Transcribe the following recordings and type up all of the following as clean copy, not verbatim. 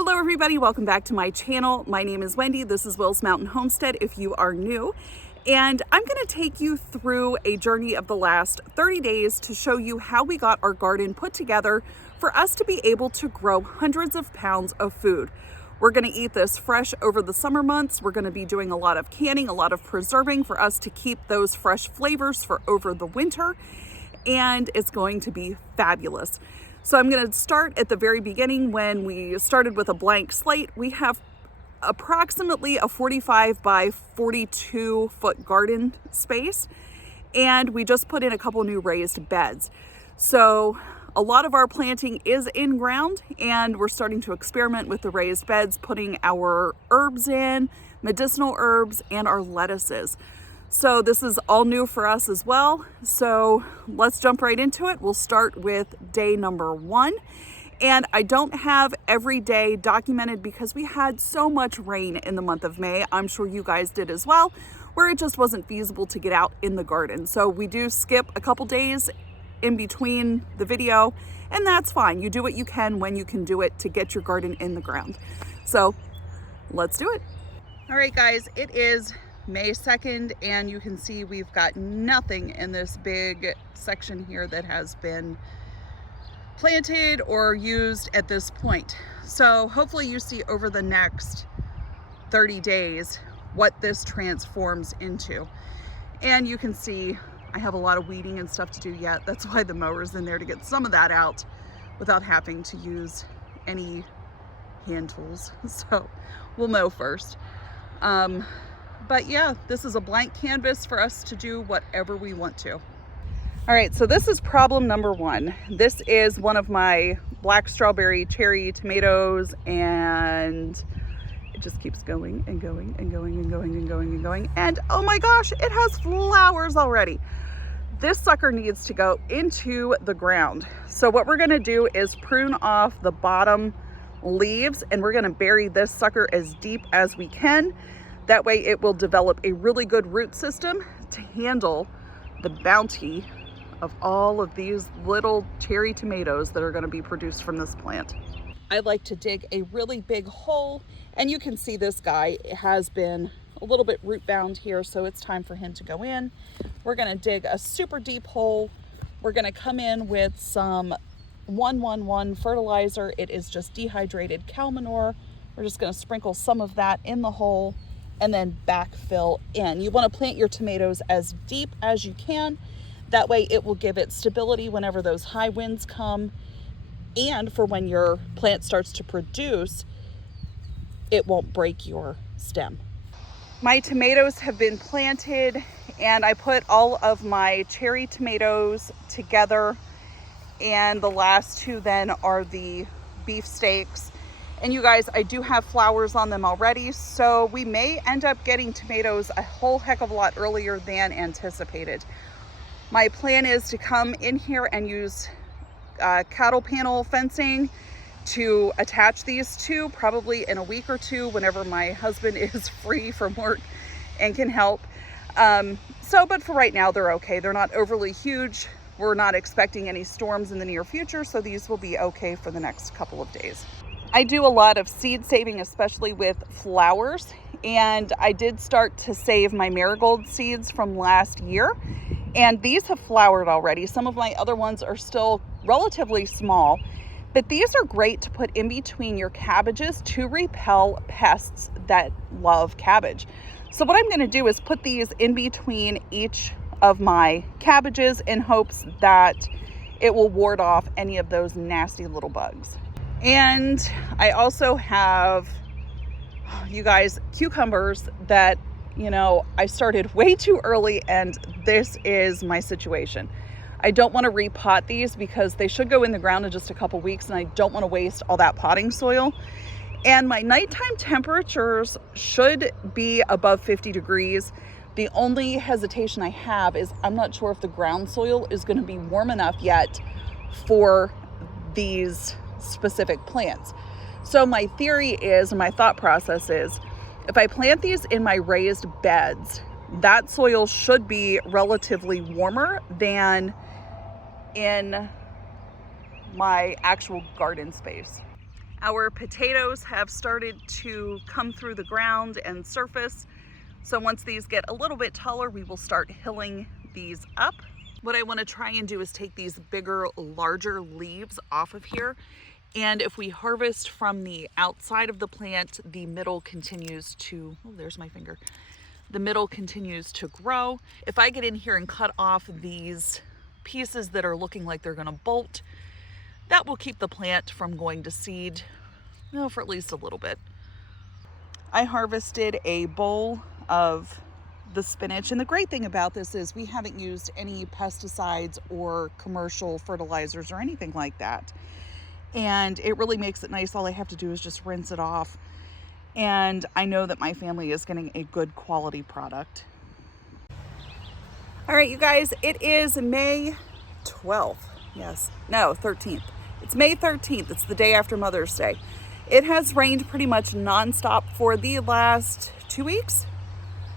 Hello everybody, welcome back to my channel. My name is Wendy. This is Will's Mountain Homestead if you are new. And I'm going to take you through a journey of the last 30 days to show you how we got our garden put together for us to be able to grow hundreds of pounds of food. We're going to eat this fresh over the summer months. We're going to be doing a lot of canning, a lot of preserving for us to keep those fresh flavors for over the winter. And it's going to be fabulous. So I'm going to start at the very beginning when we started with a blank slate. We have approximately a 45 by 42 foot garden space, and we just put in a couple new raised beds. So a lot of our planting is in ground, and we're starting to experiment with the raised beds, putting our herbs in, medicinal herbs, and our lettuces. So this is all new for us as well. So let's jump right into it. We'll start with day number 1. And I don't have every day documented because we had so much rain in the month of May. I'm sure you guys did as well, where it just wasn't feasible to get out in the garden. So we do skip a couple days in between the video, and that's fine. You do what you can when you can do it to get your garden in the ground. So let's do it. All right, guys, it is May 2nd, and you can see we've got nothing in this big section here that has been planted or used at this point. So hopefully you see over the next 30 days what this transforms into. And you can see I have a lot of weeding and stuff to do yet. That's why the mower's in there, to get some of that out without having to use any hand tools. So we'll mow first. But yeah, this is a blank canvas for us to do whatever we want to. All right, so this is problem number 1. This is one of my black strawberry cherry tomatoes, and it just keeps going and going and going and going and going and going. And oh my gosh, it has flowers already. This sucker needs to go into the ground. So what we're gonna do is prune off the bottom leaves, and we're gonna bury this sucker as deep as we can. That way it will develop a really good root system to handle the bounty of all of these little cherry tomatoes that are going to be produced from this plant. I like to dig a really big hole, and you can see this guy has been a little bit root bound here, so it's time for him to go in. We're going to dig a super deep hole. We're going to come in with some 1-1-1 fertilizer. It is just dehydrated cow manure. We're just going to sprinkle some of that in the hole and then backfill in. You want to plant your tomatoes as deep as you can. That way it will give it stability whenever those high winds come, and for when your plant starts to produce, it won't break your stem. My tomatoes have been planted, and I put all of my cherry tomatoes together, and the last 2 then are the beefsteaks. And you guys, I do have flowers on them already, so we may end up getting tomatoes a whole heck of a lot earlier than anticipated. My plan is to come in here and use cattle panel fencing to attach these to, probably in a week or 2 whenever my husband is free from work and can help. But for right now, they're okay. They're not overly huge. We're not expecting any storms in the near future, so these will be okay for the next couple of days. I do a lot of seed saving, especially with flowers, and I did start to save my marigold seeds from last year, and these have flowered already. Some of my other ones are still relatively small, but these are great to put in between your cabbages to repel pests that love cabbage. So what I'm going to do is put these in between each of my cabbages in hopes that it will ward off any of those nasty little bugs. And I also have, you guys, cucumbers that, I started way too early, and this is my situation. I don't want to repot these because they should go in the ground in just a couple weeks, and I don't want to waste all that potting soil. And my nighttime temperatures should be above 50 degrees. The only hesitation I have is I'm not sure if the ground soil is going to be warm enough yet for these specific plants. So my theory is, my thought process is, if I plant these in my raised beds, that soil should be relatively warmer than in my actual garden space. Our potatoes have started to come through the ground and surface. So once these get a little bit taller, we will start hilling these up. What I want to try and do is take these bigger, larger leaves off of here. And if we harvest from the outside of the plant, the middle continues to, oh, there's my finger. The middle continues to grow. If I get in here and cut off these pieces that are looking like they're gonna bolt, that will keep the plant from going to seed, for at least a little bit. I harvested a bowl of the spinach, and the great thing about this is we haven't used any pesticides or commercial fertilizers or anything like that. And it really makes it nice. All I have to do is just rinse it off. And I know that my family is getting a good quality product. All right, you guys, it is May 12th. Yes, no, 13th. It's May 13th. It's the day after Mother's Day. It has rained pretty much nonstop for the last 2 weeks,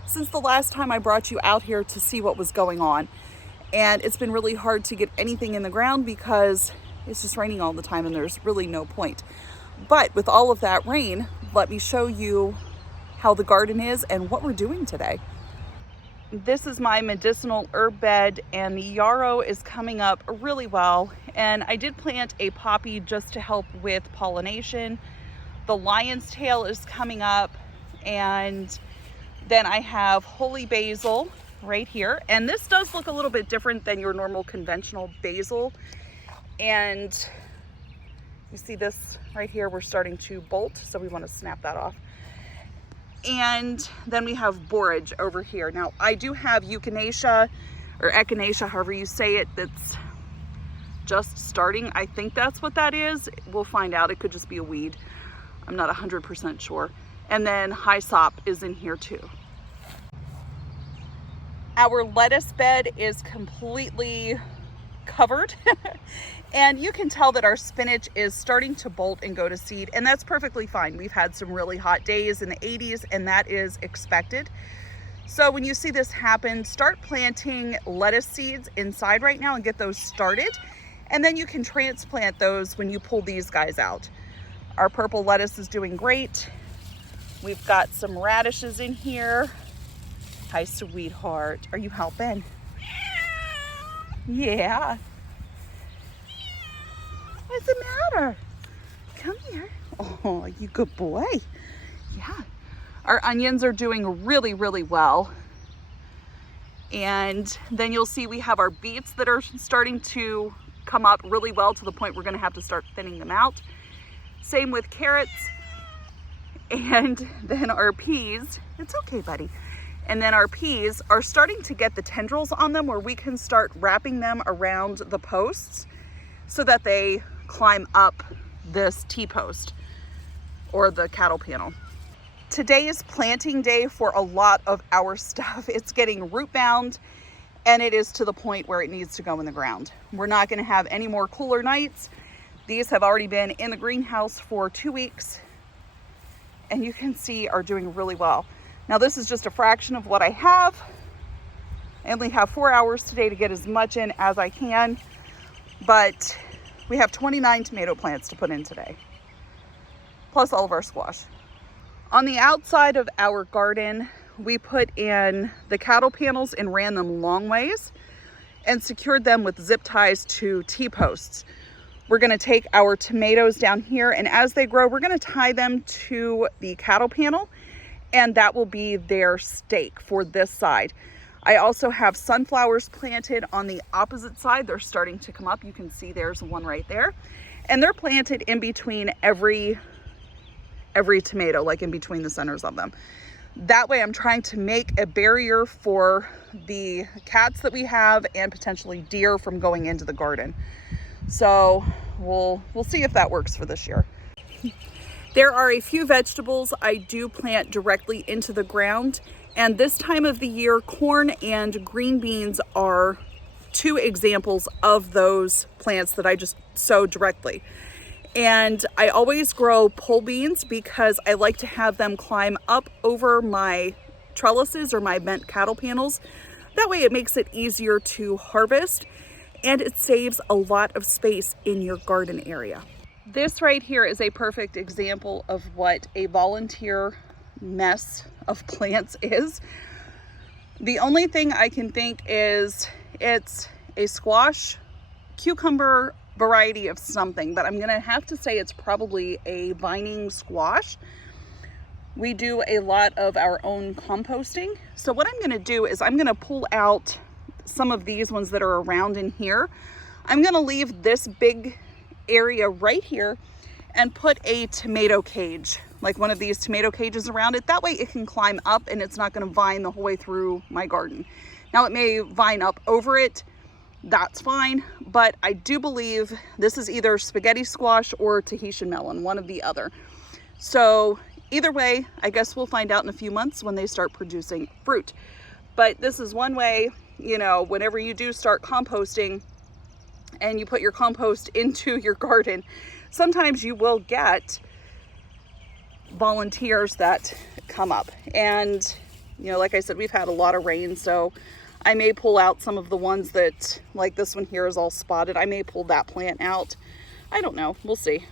since the last time I brought you out here to see what was going on. And it's been really hard to get anything in the ground because it's just raining all the time and there's really no point. But with all of that rain, let me show you how the garden is and what we're doing today. This is my medicinal herb bed, and the yarrow is coming up really well. And I did plant a poppy just to help with pollination. The lion's tail is coming up, and then I have holy basil right here. And this does look a little bit different than your normal conventional basil. And you see this right here, we're starting to bolt, so we want to snap that off. And then we have borage over here. Now, I do have echinacea, or echinacea, however you say it, that's just starting. I think that's what that is. We'll find out. It could just be a weed. I'm not 100% sure. And then hyssop is in here too. Our lettuce bed is completely covered. And you can tell that our spinach is starting to bolt and go to seed, and that's perfectly fine. We've had some really hot days in the 80s, and that is expected. So when you see this happen, start planting lettuce seeds inside right now and get those started. And then you can transplant those when you pull these guys out. Our purple lettuce is doing great. We've got some radishes in here. Hi, sweetheart. Are you helping? Yeah. What's the matter? Come here. Oh, you good boy. Yeah. Our onions are doing really, really well. And then you'll see we have our beets that are starting to come up really well to the point we're going to have to start thinning them out. Same with carrots. And then our peas. It's okay, buddy. And then our peas are starting to get the tendrils on them where we can start wrapping them around the posts so that they climb up this T-post or the cattle panel. Today is planting day for a lot of our stuff. It's getting root bound, and it is to the point where it needs to go in the ground. We're not going to have any more cooler nights. These have already been in the greenhouse for 2 weeks, and you can see are doing really well. Now this is just a fraction of what I have. I only have 4 hours today to get as much in as I can, but we have 29 tomato plants to put in today, plus all of our squash. On the outside of our garden, we put in the cattle panels and ran them long ways and secured them with zip ties to T-posts. We're gonna take our tomatoes down here, and as they grow, we're gonna tie them to the cattle panel, and that will be their stake for this side. I also have sunflowers planted on the opposite side. They're starting to come up. You can see there's one right there. And they're planted in between every tomato, like in between the centers of them. That way I'm trying to make a barrier for the cats that we have and potentially deer from going into the garden. So we'll see if that works for this year. There are a few vegetables I do plant directly into the ground. And this time of the year, corn and green beans are 2 examples of those plants that I just sow directly. And I always grow pole beans because I like to have them climb up over my trellises or my bent cattle panels. That way it makes it easier to harvest, and it saves a lot of space in your garden area. This right here is a perfect example of what a volunteer mess of plants is. The only thing I can think is it's a squash, cucumber variety of something, but I'm gonna have to say it's probably a vining squash. We do a lot of our own composting. So what I'm gonna do is I'm gonna pull out some of these ones that are around in here. I'm gonna leave this big area right here and put a tomato cage, like one of these tomato cages around it. That way it can climb up and it's not gonna vine the whole way through my garden. Now it may vine up over it, that's fine, but I do believe this is either spaghetti squash or Tahitian melon, one of the other. So either way, I guess we'll find out in a few months when they start producing fruit. But this is one way, you know, whenever you do start composting and you put your compost into your garden, sometimes you will get volunteers that come up. And, you know, like I said, we've had a lot of rain, so I may pull out some of the ones that, like this one here is all spotted. I may pull that plant out. I don't know, we'll see.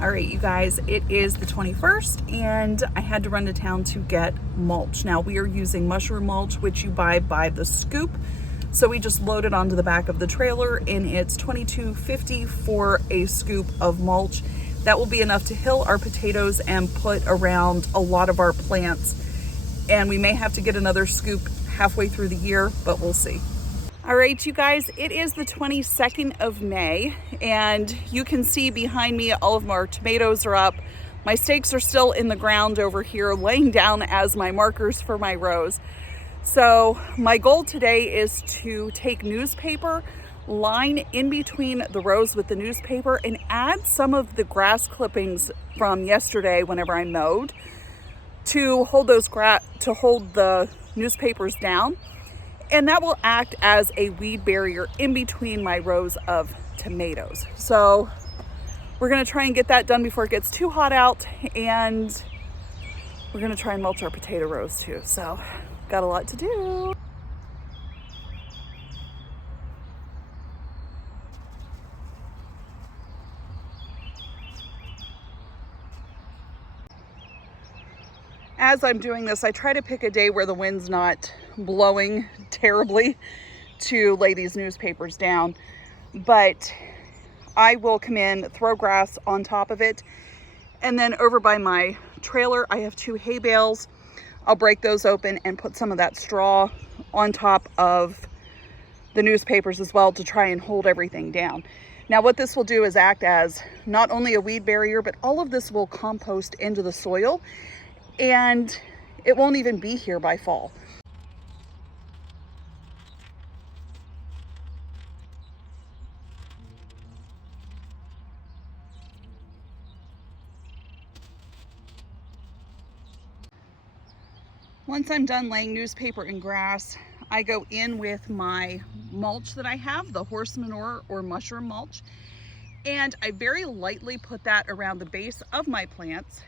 All right, you guys, it is the 21st and I had to run to town to get mulch. Now we are using mushroom mulch, which you buy by the scoop. So we just load it onto the back of the trailer and it's $22.50 for a scoop of mulch. That will be enough to hill our potatoes and put around a lot of our plants. And we may have to get another scoop halfway through the year, but we'll see. All right, you guys, it is the 22nd of May and you can see behind me all of our tomatoes are up. My stakes are still in the ground over here laying down as my markers for my rows. So my goal today is to take newspaper, line in between the rows with the newspaper and add some of the grass clippings from yesterday whenever I mowed to hold the newspapers down. And that will act as a weed barrier in between my rows of tomatoes. So we're gonna try and get that done before it gets too hot out, and we're gonna try and mulch our potato rows too. So got a lot to do. As I'm doing this, I try to pick a day where the wind's not blowing terribly to lay these newspapers down, but I will come in, throw grass on top of it, and then over by my trailer, I have 2 hay bales. I'll break those open and put some of that straw on top of the newspapers as well to try and hold everything down. Now what this will do is act as not only a weed barrier, but all of this will compost into the soil and it won't even be here by fall. Once I'm done laying newspaper and grass, I go in with my mulch that I have, the horse manure or mushroom mulch, and I very lightly put that around the base of my plants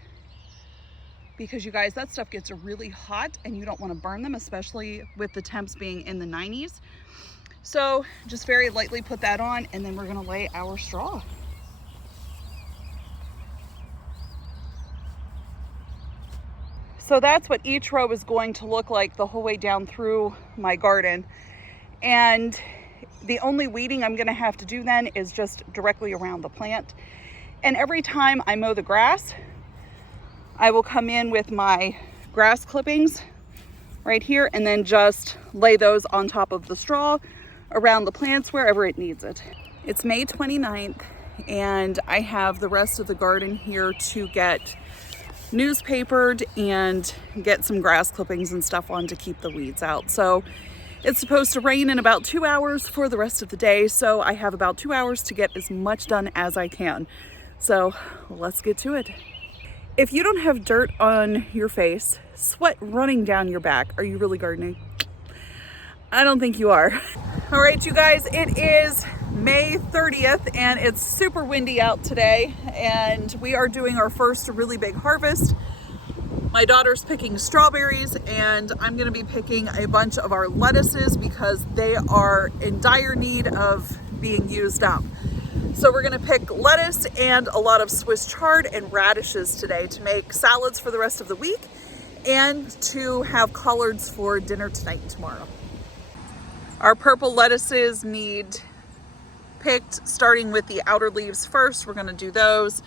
because you guys, that stuff gets really hot and you don't want to burn them, especially with the temps being in the 90s. So just very lightly put that on, and then we're going to lay our straw. So that's what each row is going to look like the whole way down through my garden. And the only weeding I'm going to have to do then is just directly around the plant. And every time I mow the grass, I will come in with my grass clippings right here and then just lay those on top of the straw around the plants wherever it needs it. It's May 29th and I have the rest of the garden here to get newspapered and get some grass clippings and stuff on to keep the weeds out. So it's supposed to rain in about 2 hours for the rest of the day, so I have about 2 hours to get as much done as I can. So let's get to it. If you don't have dirt on your face, sweat running down your back, are you really gardening? I don't think you are. All right, you guys, it is May 30th and it's super windy out today, and we are doing our first really big harvest. My daughter's picking strawberries and I'm gonna be picking a bunch of our lettuces because they are in dire need of being used up. So we're gonna pick lettuce and a lot of Swiss chard and radishes today to make salads for the rest of the week and to have collards for dinner tonight and tomorrow. Our purple lettuces need picked, starting with the outer leaves first. We're gonna do those.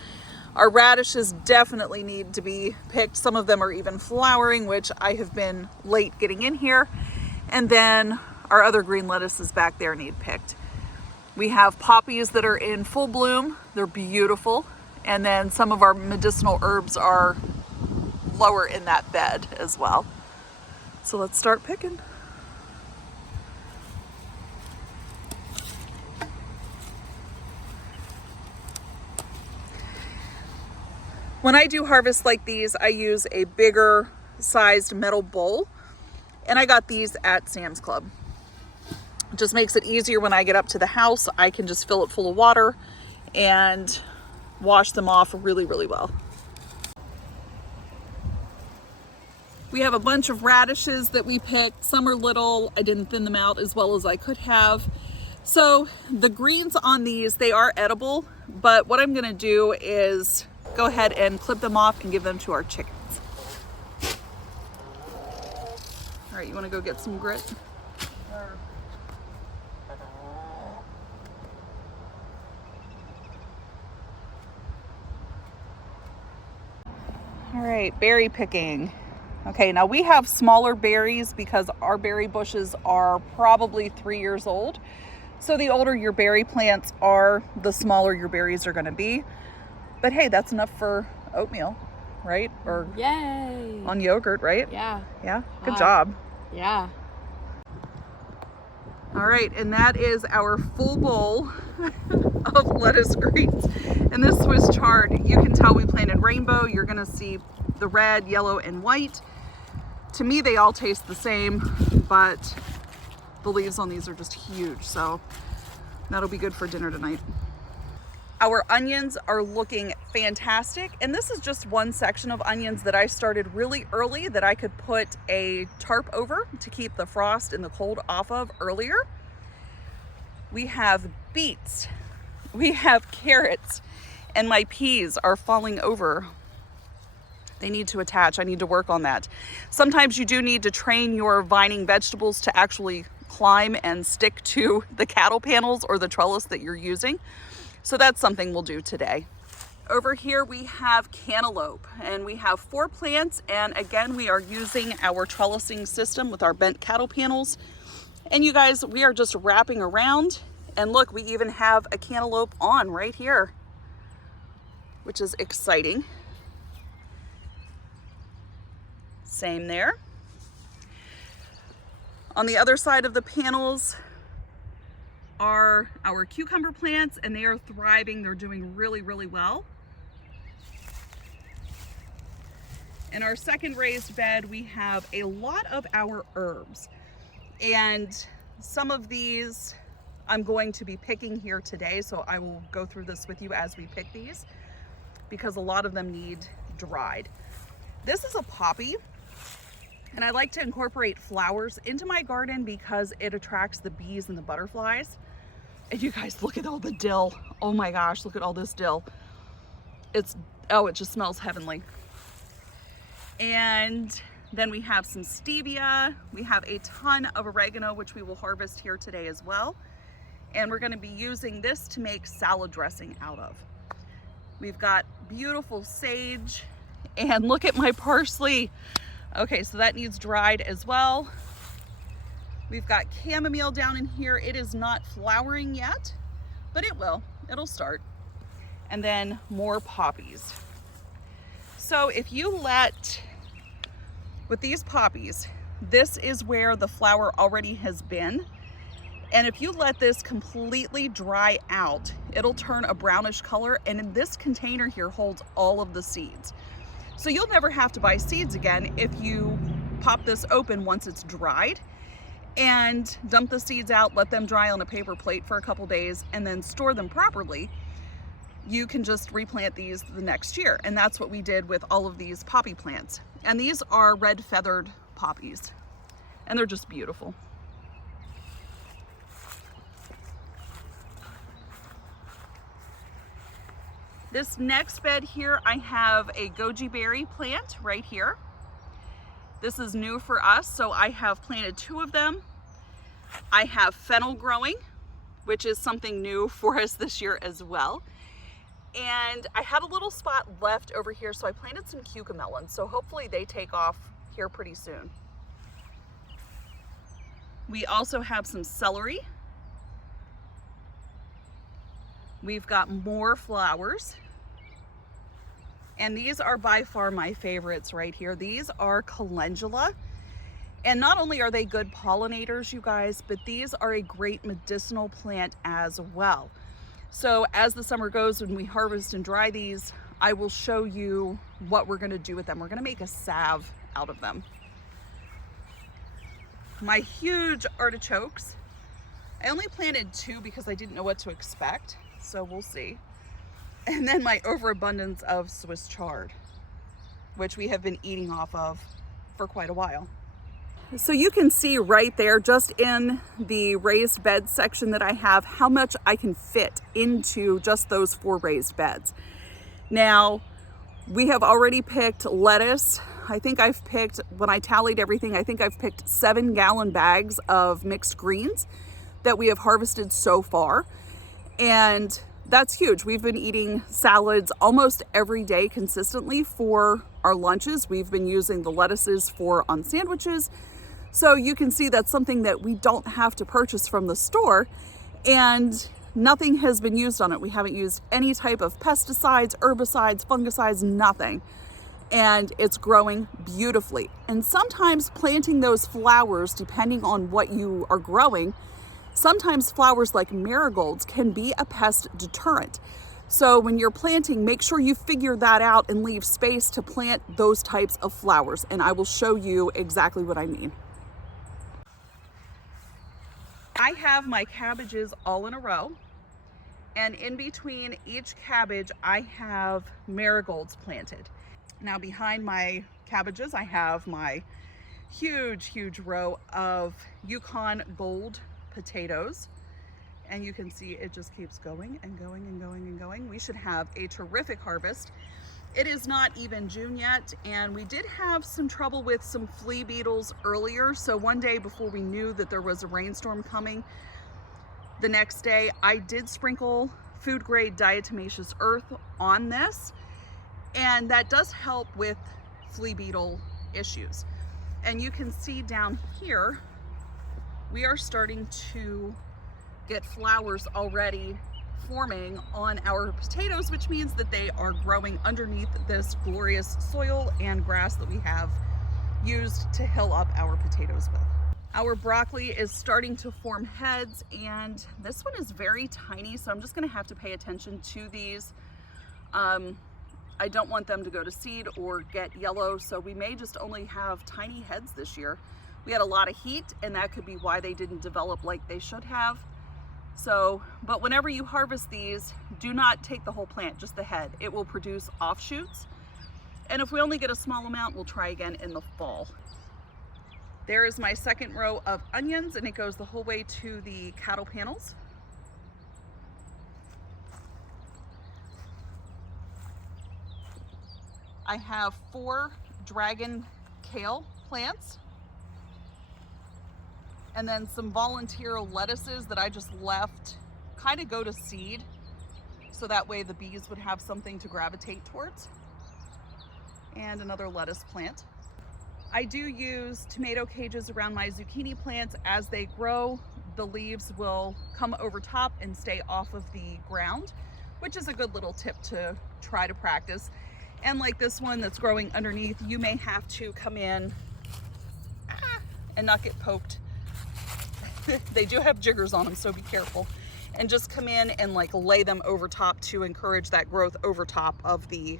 Our radishes definitely need to be picked. Some of them are even flowering, which I have been late getting in here. And then our other green lettuces back there need picked. We have poppies that are in full bloom. They're beautiful. And then some of our medicinal herbs are lower in that bed as well. So let's start picking. When I do harvest like these, I use a bigger sized metal bowl, and I got these at Sam's Club. It just makes it easier when I get up to the house. I can just fill it full of water and wash them off really, really well. We have a bunch of radishes that we picked. Some are little. I didn't thin them out as well as I could have. So the greens on these, they are edible, but what I'm gonna do is go ahead and clip them off and give them to our chickens. All right, you wanna go get some grit? All right, berry picking. Okay, now we have smaller berries because our berry bushes are probably 3 years old. So the older your berry plants are, the smaller your berries are gonna be. But hey, that's enough for oatmeal, right? Or yay! On yogurt, right? Yeah. Yeah, good job. Yeah. All right, and that is our full bowl of lettuce greens. And this Swiss chard, you can tell we planted rainbow. You're gonna see the red, yellow, and white. To me, they all taste the same, but the leaves on these are just huge. So that'll be good for dinner tonight. Our onions are looking fantastic. And this is just one section of onions that I started really early that I could put a tarp over to keep the frost and the cold off of earlier. We have beets, we have carrots, and my peas are falling over. They need to attach. I need to work on that. Sometimes you do need to train your vining vegetables to actually climb and stick to the cattle panels or the trellis that you're using. So that's something we'll do today. Over here we have cantaloupe, and we have 4 plants, and again we are using our trellising system with our bent cattle panels. And you guys, we are just wrapping around, and look, we even have a cantaloupe on right here, which is exciting. Same there. On the other side of the panels are our cucumber plants, and they are thriving. They're doing really, really well. In our second raised bed, we have a lot of our herbs, and some of these I'm going to be picking here today, so I will go through this with you as we pick these, because a lot of them need dried. This is a poppy, and I like to incorporate flowers into my garden because it attracts the bees and the butterflies. And you guys, look at all the dill. Oh my gosh, look at all this dill. It just smells heavenly. And then we have some stevia. We have a ton of oregano, which we will harvest here today as well. And we're gonna be using this to make salad dressing out of. We've got beautiful sage, and look at my parsley. Okay, so that needs dried as well. We've got chamomile down in here. It is not flowering yet, but it will. It'll start. And then more poppies. So if you with these poppies, this is where the flower already has been. And if you let this completely dry out, it'll turn a brownish color. And in this container here holds all of the seeds. So you'll never have to buy seeds again if you pop this open once it's dried and dump the seeds out, let them dry on a paper plate for a couple days, and then store them properly. You can just replant these the next year. And that's what we did with all of these poppy plants. And these are red feathered poppies, and they're just beautiful. This next bed here, I have a goji berry plant right here. This is new for us, so I have planted 2 of them. I have fennel growing, which is something new for us this year as well. And I had a little spot left over here, so I planted some cucamelons. So hopefully they take off here pretty soon. We also have some celery. We've got more flowers. And these are by far my favorites right here. These are calendula. And not only are they good pollinators, you guys, but these are a great medicinal plant as well. So as the summer goes, when we harvest and dry these, I will show you what we're gonna do with them. We're gonna make a salve out of them. My huge artichokes, I only planted 2 because I didn't know what to expect, so we'll see. And then my overabundance of Swiss chard, which we have been eating off of for quite a while. So you can see right there, just in the raised bed section that I have, how much I can fit into just those 4 raised beds. Now, we have already picked lettuce. I think I've picked, when I tallied everything, I think I've picked 7-gallon bags of mixed greens that we have harvested so far. And that's huge. We've been eating salads almost every day consistently for our lunches. We've been using the lettuces on sandwiches. So you can see that's something that we don't have to purchase from the store, and nothing has been used on it. We haven't used any type of pesticides, herbicides, fungicides, nothing. And it's growing beautifully. And sometimes planting those flowers, depending on what you are growing, sometimes flowers like marigolds can be a pest deterrent. So when you're planting, make sure you figure that out and leave space to plant those types of flowers. And I will show you exactly what I mean. I have my cabbages all in a row, and in between each cabbage, I have marigolds planted. Now behind my cabbages, I have my huge row of Yukon Gold potatoes. And you can see it just keeps going and going and going and going. We should have a terrific harvest. It is not even June yet, and we did have some trouble with some flea beetles earlier. So one day before we knew that there was a rainstorm coming, the next day I did sprinkle food grade diatomaceous earth on this, and that does help with flea beetle issues. And you can see down here, we are starting to get flowers already forming on our potatoes, which means that they are growing underneath this glorious soil and grass that we have used to hill up our potatoes with. Our broccoli is starting to form heads, and this one is very tiny, so I'm just gonna have to pay attention to these. I don't want them to go to seed or get yellow, so we may just only have tiny heads this year. We had a lot of heat, and that could be why they didn't develop like they should have. So, but whenever you harvest these, do not take the whole plant, just the head. It will produce offshoots. And if we only get a small amount, we'll try again in the fall. There is my second row of onions, and it goes the whole way to the cattle panels. I have 4 dragon kale plants, and then some volunteer lettuces that I just left kind of go to seed, so that way the bees would have something to gravitate towards, and another lettuce plant. I do use tomato cages around my zucchini plants. As they grow, the leaves will come over top and stay off of the ground, which is a good little tip to try to practice. And like this one that's growing underneath, you may have to come in and not get poked. They do have jiggers on them, so be careful. And just come in and like lay them over top to encourage that growth over top of the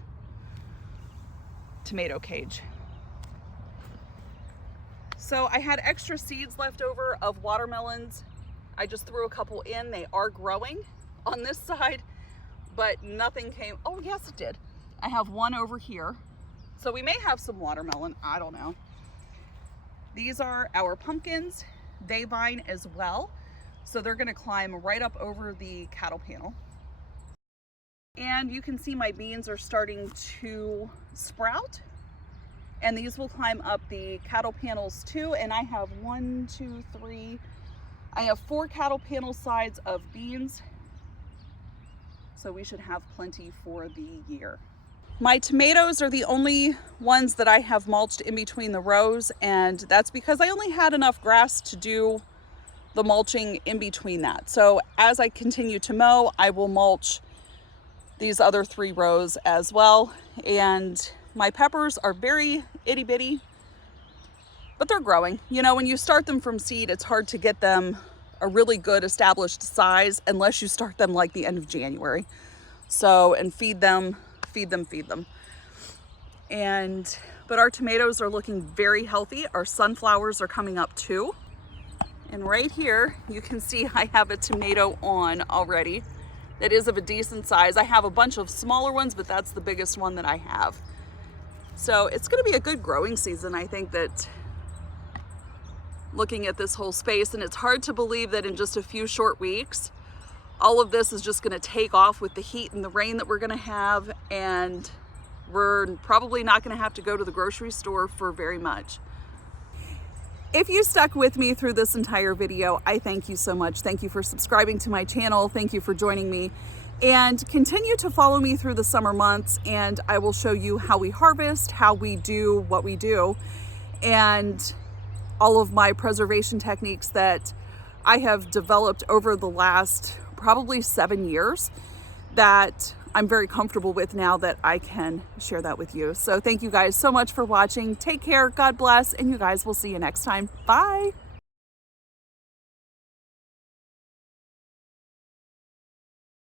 tomato cage. So I had extra seeds left over of watermelons. I just threw a couple in. They are growing on this side, but nothing came. Oh yes, it did. I have one over here. So we may have some watermelon, I don't know. These are our pumpkins. They vine as well. So they're gonna climb right up over the cattle panel. And you can see my beans are starting to sprout, and these will climb up the cattle panels too. And I have 4 cattle panel sides of beans, so we should have plenty for the year. My tomatoes are the only ones that I have mulched in between the rows, and that's because I only had enough grass to do the mulching in between that. So as I continue to mow, I will mulch these other 3 rows as well. And my peppers are very itty bitty, but they're growing. You know, when you start them from seed, it's hard to get them a really good established size unless you start them like the end of January. So, and feed them. But our tomatoes are looking very healthy. Our sunflowers are coming up too. And right here, you can see I have a tomato on already that is of a decent size. I have a bunch of smaller ones, but that's the biggest one that I have. So it's gonna be a good growing season. I think that looking at this whole space, and it's hard to believe that in just a few short weeks, all of this is just gonna take off with the heat and the rain that we're gonna have, and we're probably not gonna have to go to the grocery store for very much. If you stuck with me through this entire video, I thank you so much. Thank you for subscribing to my channel. Thank you for joining me, and continue to follow me through the summer months, and I will show you how we harvest, how we do what we do, and all of my preservation techniques that I have developed over the last probably 7 years that I'm very comfortable with now that I can share that with you. So thank you guys so much for watching. Take care, God bless, and you guys will see you next time. Bye.